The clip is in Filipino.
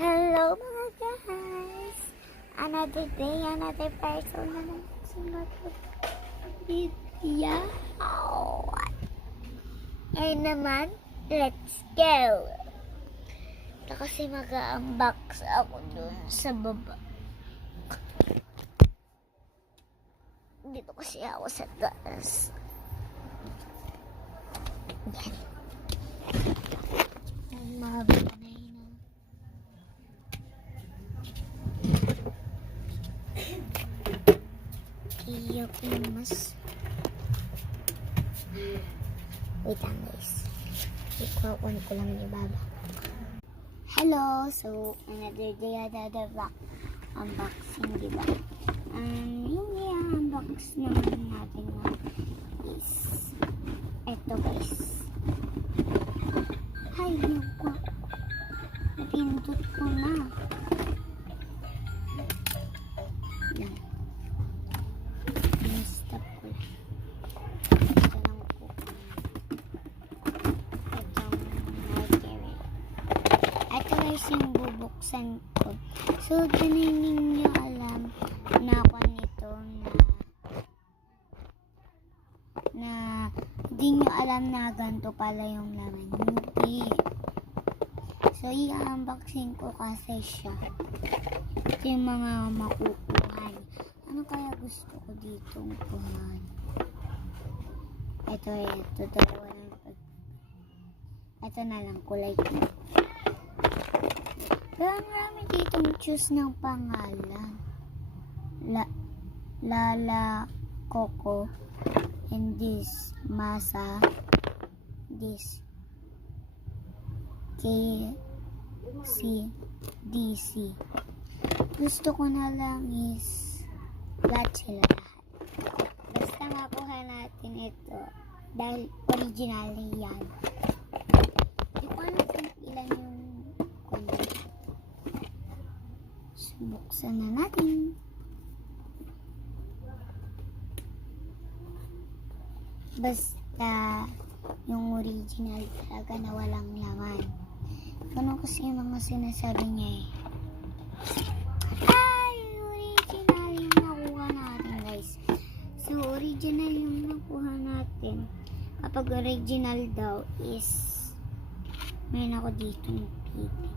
Hello mga guys! Another day, another person na naman video. Ngayon naman, let's go! Ito kasi mag-unbox ako dun sa baba. Dito kasi ako sa taas. Yan. Ang mga binay na. Iyakimas. Wait lang guys. Ikuha ko lang ni Baba. Hello! So, another day, another unboxing, diba? Yung i-unbox naman natin is eto guys. Ay, yung ko. Napindot ko na. Yan. Stop ko lang. Ito lang po. Itong marker. Ito guys yung bubuksan ko. So, ganun ninyo alam na ako nito na hindi nyo alam na ganito pala yung laman. Hindi. So, i-unboxing ko kasi siya. Ito yung mga makukuhan. Ano kaya gusto ko ditong kuhan? Ito. Dalawa na pag... Ito na lang, kulay ko. Pero marami ditong choose ng pangalan. Lala Coco. And this Masa. This KCDC. Gusto ko na lang is lahat sila lahat. Basta makuha natin ito dahil original yan. Hindi ko alam kung ilan yung kundi. Buksan na natin. Basta yung original talaga na walang laman. Ganun kasi yung mga sinasabi niya eh. Ay, original yung nakuha natin guys. So, original yung nakuha natin. Kapag original daw is mayroon ako dito ng pipi.